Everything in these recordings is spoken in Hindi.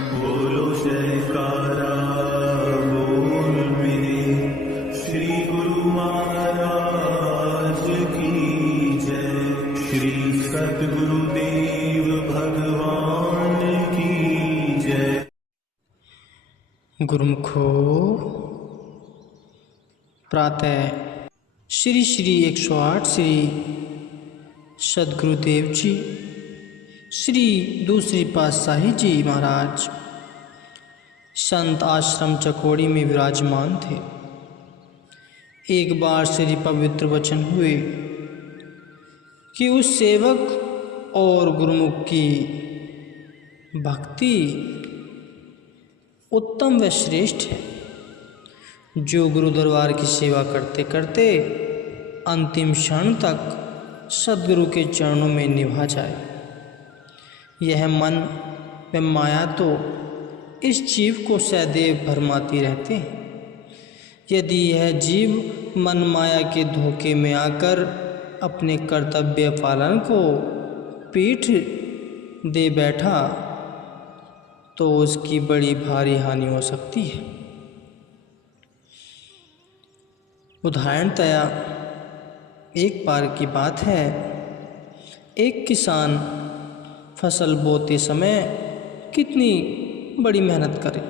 बोलो जयकारा बोल मेरे श्री गुरु महाराज की जय। श्री सद्गुरुदेव भगवान की जय। गुरुमुखो प्रातः श्री श्री 108 श्री सद्गुरुदेव जी श्री दूसरी पातशाही जी महाराज संत आश्रम चकोड़ी में विराजमान थे। एक बार श्री पवित्र वचन हुए कि उस सेवक और गुरुमुख की भक्ति उत्तम व श्रेष्ठ है जो गुरु दरबार की सेवा करते करते अंतिम क्षण तक सद्गुरु के चरणों में निभा जाए। यह मन व माया तो इस जीव को सदैव भरमाती रहते हैं। यदि यह जीव मन माया के धोखे में आकर अपने कर्तव्य पालन को पीठ दे बैठा तो उसकी बड़ी भारी हानि हो सकती है। उदाहरणतया एक बार की बात है, एक किसान फसल बोते समय कितनी बड़ी मेहनत करे,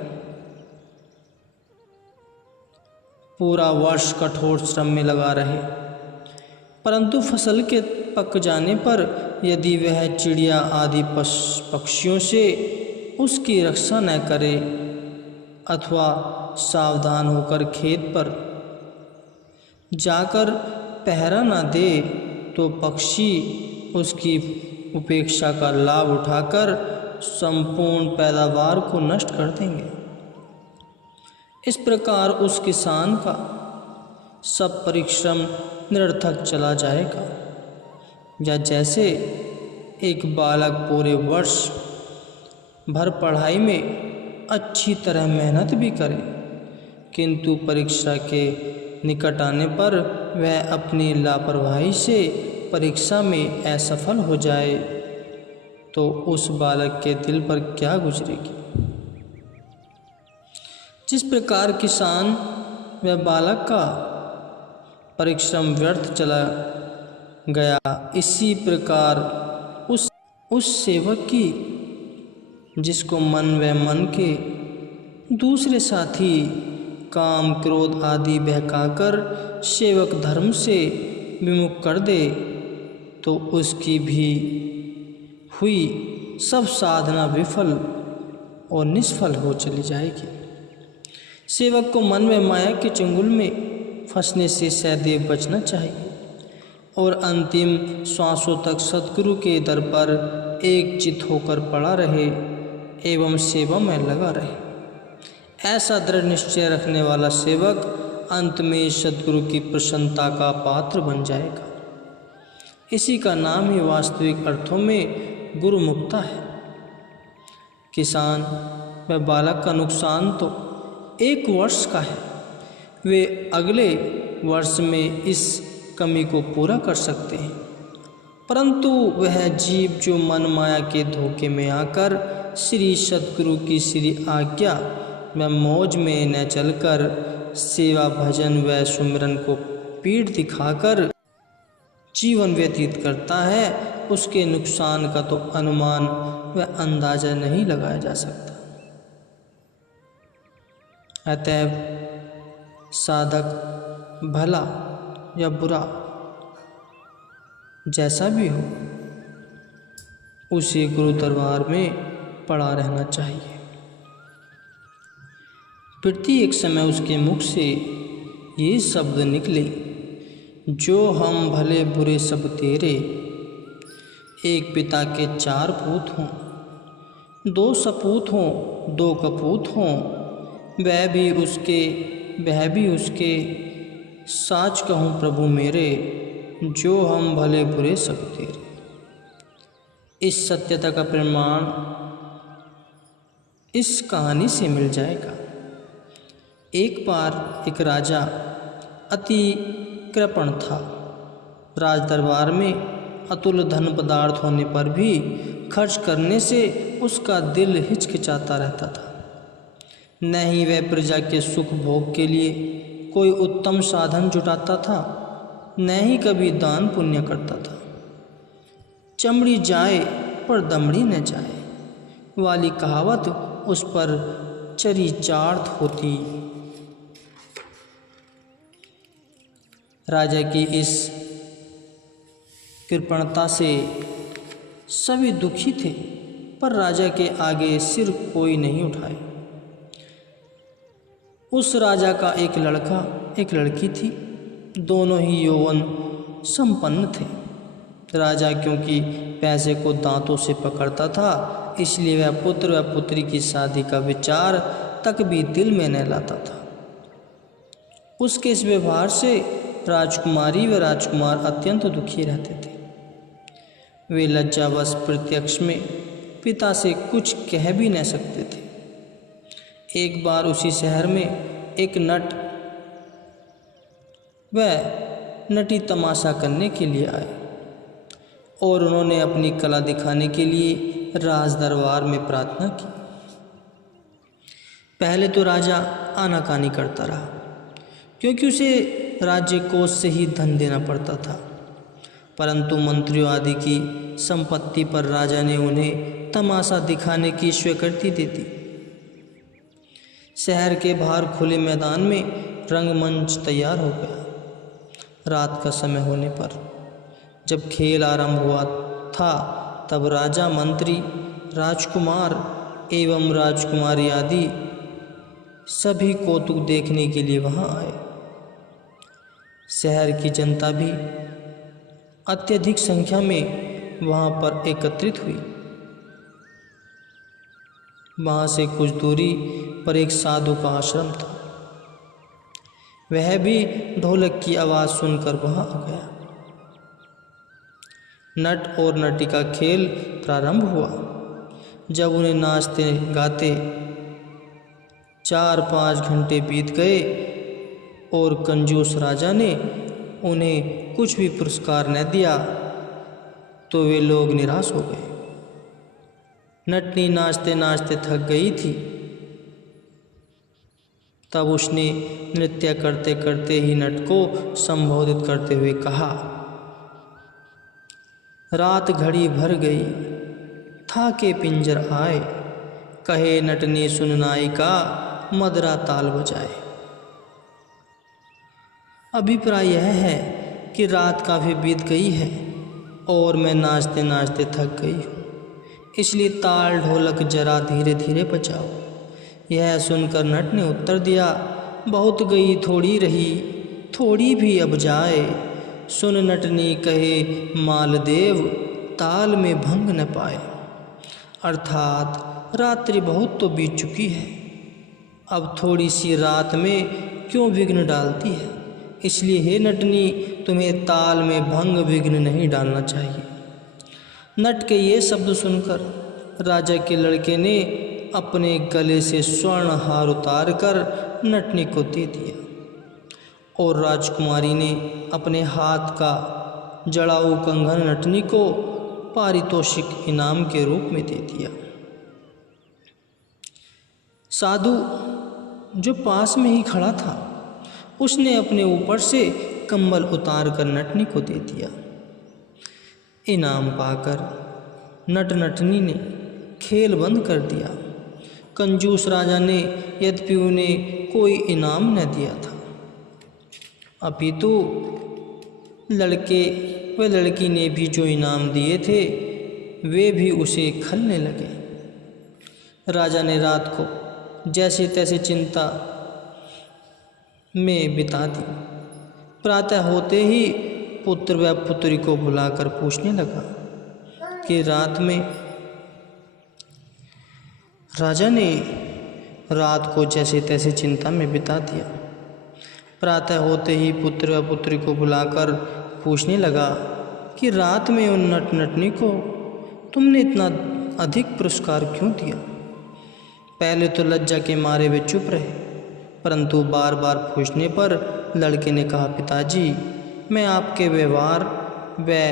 पूरा वर्ष कठोर श्रम में लगा रहे, परंतु फसल के पक जाने पर यदि वह चिड़िया आदि पक्षियों से उसकी रक्षा न करे अथवा सावधान होकर खेत पर जाकर पहरा न दे तो पक्षी उसकी उपेक्षा का लाभ उठाकर संपूर्ण पैदावार को नष्ट कर देंगे। इस प्रकार उस किसान का सब परिश्रम निरर्थक चला जाएगा। या जैसे एक बालक पूरे वर्ष भर पढ़ाई में अच्छी तरह मेहनत भी करे किंतु परीक्षा के निकट आने पर वह अपनी लापरवाही से परीक्षा में असफल हो जाए तो उस बालक के दिल पर क्या गुजरेगी। जिस प्रकार किसान व बालक का परिश्रम व्यर्थ चला गया, इसी प्रकार उस सेवक की जिसको मन व मन के दूसरे साथी काम क्रोध आदि बहकाकर सेवक धर्म से विमुख कर दे तो उसकी भी हुई सब साधना विफल और निष्फल हो चली जाएगी। सेवक को मन में माया के चंगुल में फंसने से सदैव बचना चाहिए और अंतिम श्वासों तक सद्गुरु के दर पर एकचित होकर पड़ा रहे एवं सेवा में लगा रहे। ऐसा दृढ़ निश्चय रखने वाला सेवक अंत में सद्गुरु की प्रसन्नता का पात्र बन जाएगा। इसी का नाम ही वास्तविक अर्थों में गुरुमुखता है। किसान व बालक का नुकसान तो एक वर्ष का है, वे अगले वर्ष में इस कमी को पूरा कर सकते हैं, परंतु वह जीव जो मन माया के धोखे में आकर श्री सद्गुरु की श्री आज्ञा व मौज में न चलकर सेवा भजन व सुमिरन को पीठ दिखाकर जीवन व्यतीत करता है, उसके नुकसान का तो अनुमान व अंदाजा नहीं लगाया जा सकता। अतएव साधक भला या बुरा जैसा भी हो उसे गुरु दरबार में पड़ा रहना चाहिए। प्रत्येक समय उसके मुख से ये शब्द निकले, जो हम भले बुरे सब तेरे, एक पिता के 4 पूत हों, 2 सपूत हों, 2 कपूत हों, वह भी उसके साच कहूँ प्रभु मेरे, जो हम भले बुरे सब तेरे। इस सत्यता का प्रमाण इस कहानी से मिल जाएगा। एक बार एक राजा अति कृपण था। राज दरबार में अतुल धन पदार्थ होने पर भी खर्च करने से उसका दिल हिचकिचाता रहता था। न ही वह प्रजा के सुख भोग के लिए कोई उत्तम साधन जुटाता था, न ही कभी दान पुण्य करता था। चमड़ी जाए पर दमड़ी न जाए वाली कहावत उस पर चरिचार्थ होती। राजा की इस कृपणता से सभी दुखी थे, पर राजा के आगे सिर कोई नहीं उठाए। उस राजा का एक लड़का एक लड़की थी, दोनों ही यौवन संपन्न थे। राजा क्योंकि पैसे को दांतों से पकड़ता था, इसलिए वह पुत्र व पुत्री की शादी का विचार तक भी दिल में न लाता था। उसके इस व्यवहार से राजकुमारी व राजकुमार अत्यंत दुखी रहते थे। वे लज्जावश प्रत्यक्ष में पिता से कुछ कह भी न सकते थे। एक बार उसी शहर में एक नट व नटी तमाशा करने के लिए आए और उन्होंने अपनी कला दिखाने के लिए राज दरबार में प्रार्थना की। पहले तो राजा आनाकानी करता रहा, क्योंकि उसे राज्य कोष से ही धन देना पड़ता था, परंतु मंत्रियों आदि की संपत्ति पर राजा ने उन्हें तमाशा दिखाने की स्वीकृति दे दी। शहर के बाहर खुले मैदान में रंगमंच तैयार हो गया। रात का समय होने पर जब खेल आरंभ हुआ था, तब राजा, मंत्री, राजकुमार एवं राजकुमारी आदि सभी कौतुक देखने के लिए वहां आए। शहर की जनता भी अत्यधिक संख्या में वहां पर एकत्रित हुई। वहां से कुछ दूरी पर एक साधु का आश्रम था। वह भी ढोलक की आवाज़ सुनकर वहां आ गया। नट और नटी का खेल प्रारंभ हुआ। जब उन्हें नाचते गाते 4-5 घंटे बीत गए और कंजूस राजा ने उन्हें कुछ भी पुरस्कार न दिया, तो वे लोग निराश हो गए। नटनी नाचते नाचते थक गई थी। तब उसने नृत्य करते करते ही नट को संबोधित करते हुए कहा, रात घड़ी भर गई, था के पिंजर आए, कहे नटनी सुन नायिका, मदरा ताल बजाए। अभिप्राय यह है कि रात काफ़ी बीत गई है और मैं नाचते नाचते थक गई हूँ, इसलिए ताल ढोलक जरा धीरे धीरे बजाओ। यह सुनकर नट ने उत्तर दिया, बहुत गई थोड़ी रही, थोड़ी भी अब जाए, सुन नटनी कहे मालदेव, ताल में भंग न पाए। अर्थात रात्रि बहुत तो बीत चुकी है, अब थोड़ी सी रात में क्यों विघ्न डालती है, इसलिए हे नटनी, तुम्हें ताल में भंग विघ्न नहीं डालना चाहिए। नट के ये शब्द सुनकर राजा के लड़के ने अपने गले से स्वर्ण हार उतार कर नटनी को दे दिया और राजकुमारी ने अपने हाथ का जड़ाऊ कंगन नटनी को पारितोषिक इनाम के रूप में दे दिया। साधु जो पास में ही खड़ा था, उसने अपने ऊपर से कंबल उतार कर नटनी को दे दिया। इनाम पाकर नट नटनी ने खेल बंद कर दिया। कंजूस राजा ने यद्यपि उन्हें कोई इनाम न दिया था, अपितु लड़के व लड़की ने भी जो इनाम दिए थे वे भी उसे खलने लगे। राजा ने रात को जैसे तैसे चिंता में बिता दी। प्रातः होते ही पुत्र व पुत्री को बुलाकर पूछने लगा कि रात में राजा ने रात को जैसे तैसे चिंता में बिता दिया। प्रातः होते ही पुत्र व पुत्री को बुलाकर पूछने लगा कि रात में उन नट नटनी को तुमने इतना अधिक पुरस्कार क्यों दिया। पहले तो लज्जा के मारे वे चुप रहे, परंतु बार बार पूछने पर लड़के ने कहा, पिताजी, मैं आपके व्यवहार व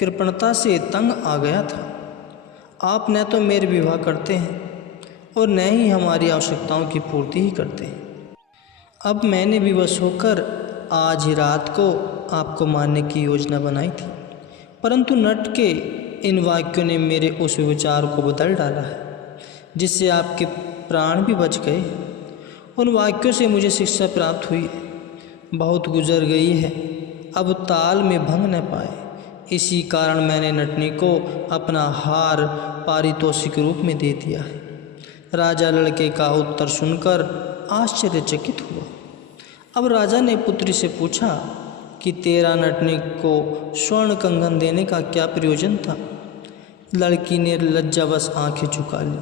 कृपणता से तंग आ गया था। आप न तो मेरे विवाह करते हैं और न ही हमारी आवश्यकताओं की पूर्ति ही करते हैं। अब मैंने विवश होकर आज ही रात को आपको मारने की योजना बनाई थी, परंतु नट के इन वाक्यों ने मेरे उस विचार को बदल डाला है, जिससे आपके प्राण भी बच गए। उन वाक्यों से मुझे शिक्षा प्राप्त हुई है। बहुत गुजर गई है, अब ताल में भंग न पाए। इसी कारण मैंने नटनी को अपना हार पारितोषिक रूप में दे दिया है। राजा लड़के का उत्तर सुनकर आश्चर्यचकित हुआ। अब राजा ने पुत्री से पूछा कि तेरा नटनी को स्वर्ण कंगन देने का क्या प्रयोजन था? लड़की ने लज्जावश आंखें झुका ली।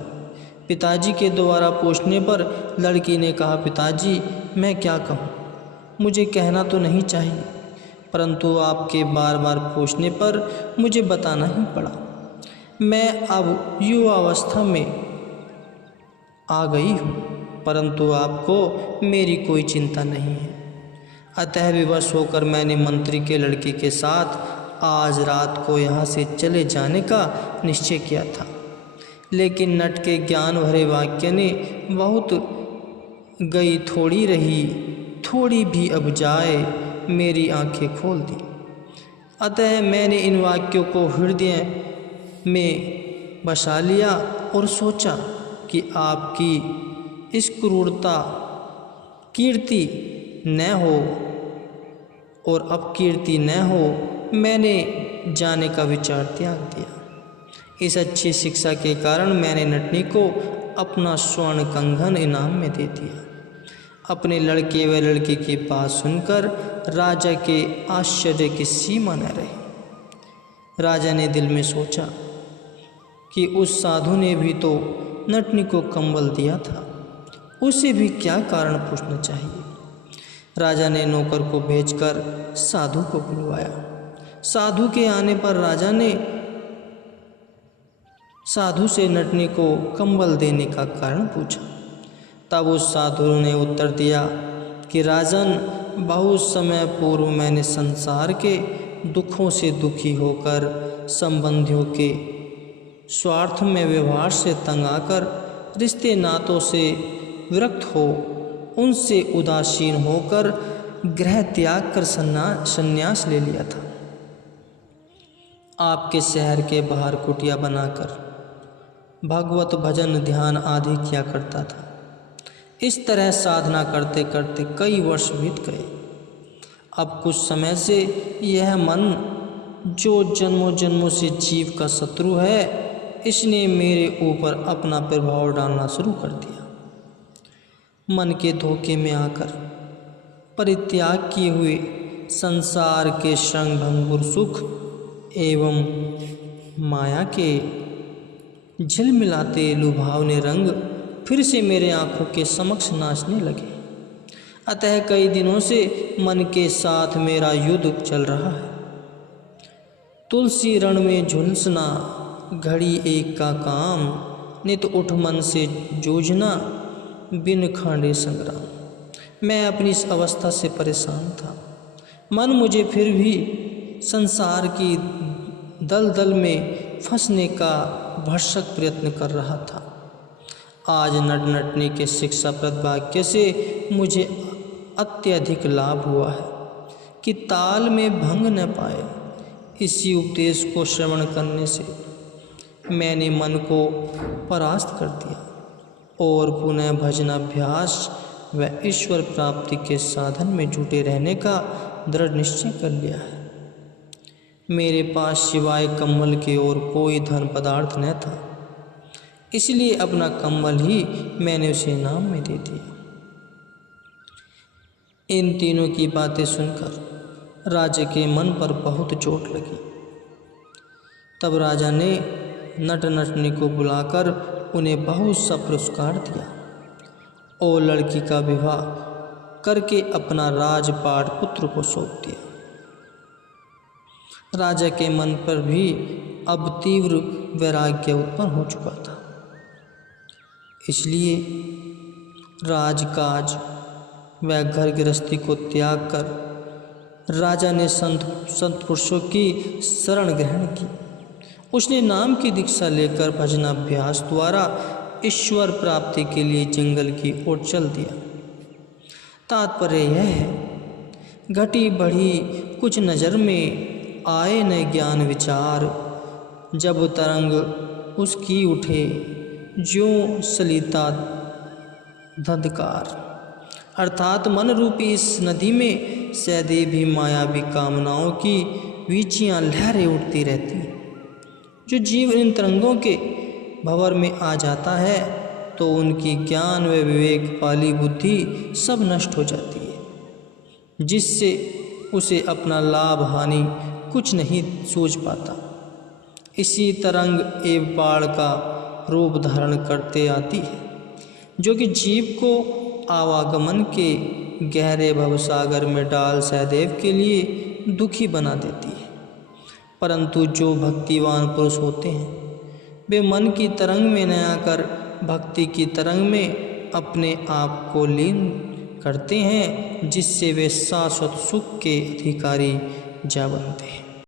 पिताजी के द्वारा पूछने पर लड़की ने कहा, पिताजी मैं क्या कहूँ, मुझे कहना तो नहीं चाहिए, परंतु आपके बार बार पूछने पर मुझे बताना ही पड़ा। मैं अब युवावस्था में आ गई हूँ, परंतु आपको मेरी कोई चिंता नहीं है। अतः विवश होकर मैंने मंत्री के लड़के के साथ आज रात को यहाँ से चले जाने का निश्चय किया था, लेकिन नट के ज्ञान भरे वाक्य ने बहुत गई थोड़ी रही, थोड़ी भी अब जाए मेरी आंखें खोल दी। अतः मैंने इन वाक्यों को हृदय में बसा लिया और सोचा कि आपकी इस क्रूरता कीर्ति न हो और अपकीर्ति न हो। मैंने जाने का विचार त्याग दिया। इस अच्छी शिक्षा के कारण मैंने नटनी को अपना स्वर्ण कंगन इनाम में दे दिया। अपने लड़के व लड़की की बात सुनकर राजा के आश्चर्य की सीमा न रही। राजा ने दिल में सोचा कि उस साधु ने भी तो नटनी को कंबल दिया था, उसे भी क्या कारण पूछना चाहिए। राजा ने नौकर को भेजकर साधु को बुलवाया। साधु के आने पर राजा ने साधु से नटनी को कंबल देने का कारण पूछा। तब उस साधु ने उत्तर दिया कि राजन, बहुत समय पूर्व मैंने संसार के दुखों से दुखी होकर, संबंधियों के स्वार्थ में व्यवहार से तंग आकर, रिश्ते नातों से विरक्त हो, उनसे उदासीन होकर गृह त्याग कर संन्यास ले लिया था। आपके शहर के बाहर कुटिया बनाकर भगवत भजन ध्यान आदि किया करता था। इस तरह साधना करते करते कई वर्ष बीत गए। अब कुछ समय से यह मन, जो जन्मों जन्मों से जीव का शत्रु है, इसने मेरे ऊपर अपना प्रभाव डालना शुरू कर दिया। मन के धोखे में आकर परित्याग किए हुए संसार के श्रृंग भंगुर सुख एवं माया के झिलमिलाते लुभावने रंग फिर से मेरे आँखों के समक्ष नाचने लगे। अतः कई दिनों से मन के साथ मेरा युद्ध चल रहा है। तुलसी रण में झुलसना, घड़ी एक का काम, नित उठ मन से जूझना, बिन खांडे संग्राम। मैं अपनी इस अवस्था से परेशान था। मन मुझे फिर भी संसार की दलदल में फंसने का भरसक प्रयत्न कर रहा था। आज नट नटनी के शिक्षाप्रद वाक्य से मुझे अत्यधिक लाभ हुआ है कि ताल में भंग न पाए। इसी उपदेश को श्रवण करने से मैंने मन को परास्त कर दिया और पुनः भजनाभ्यास व ईश्वर प्राप्ति के साधन में जुटे रहने का दृढ़ निश्चय कर लिया है। मेरे पास सिवाय कम्बल के और कोई धन पदार्थ न था, इसलिए अपना कम्बल ही मैंने उसे इनाम में दे दिया। इन तीनों की बातें सुनकर राजा के मन पर बहुत चोट लगी। तब राजा ने नट नटनी को बुलाकर उन्हें बहुत सा पुरस्कार दिया और लड़की का विवाह करके अपना राजपाट पुत्र को सौंप दिया। राजा के मन पर भी अब तीव्र वैराग्य उत्पन्न हो चुका था, इसलिए राजकाज व घर गृहस्थी को त्याग कर राजा ने संत पुरुषों की शरण ग्रहण की उसने नाम की दीक्षा लेकर भजनाभ्यास द्वारा ईश्वर प्राप्ति के लिए जंगल की ओर चल दिया। तात्पर्य यह है, घटी बढ़ी कुछ नज़र में आए न ज्ञान विचार, जब तरंग उसकी उठे ज्यों सलिता धंधकार। अर्थात मन रूपी इस नदी में सदैव मायावी कामनाओं की वीचियाँ लहरें उठती रहती हैं। जो जीव इन तरंगों के भंवर में आ जाता है तो उनकी ज्ञान व विवेक वाली बुद्धि सब नष्ट हो जाती है, जिससे उसे अपना लाभ हानि कुछ नहीं सूझ पाता। इसी तरंग एवं बाढ़ का रूप धारण करते आती है, जो कि जीव को आवागमन के गहरे भवसागर में डाल सदैव के लिए दुखी बना देती है। परंतु जो भक्तिवान पुरुष होते हैं वे मन की तरंग में न आकर भक्ति की तरंग में अपने आप को लीन करते हैं, जिससे वे शाश्वत सुख के अधिकारी जा बनते हैं।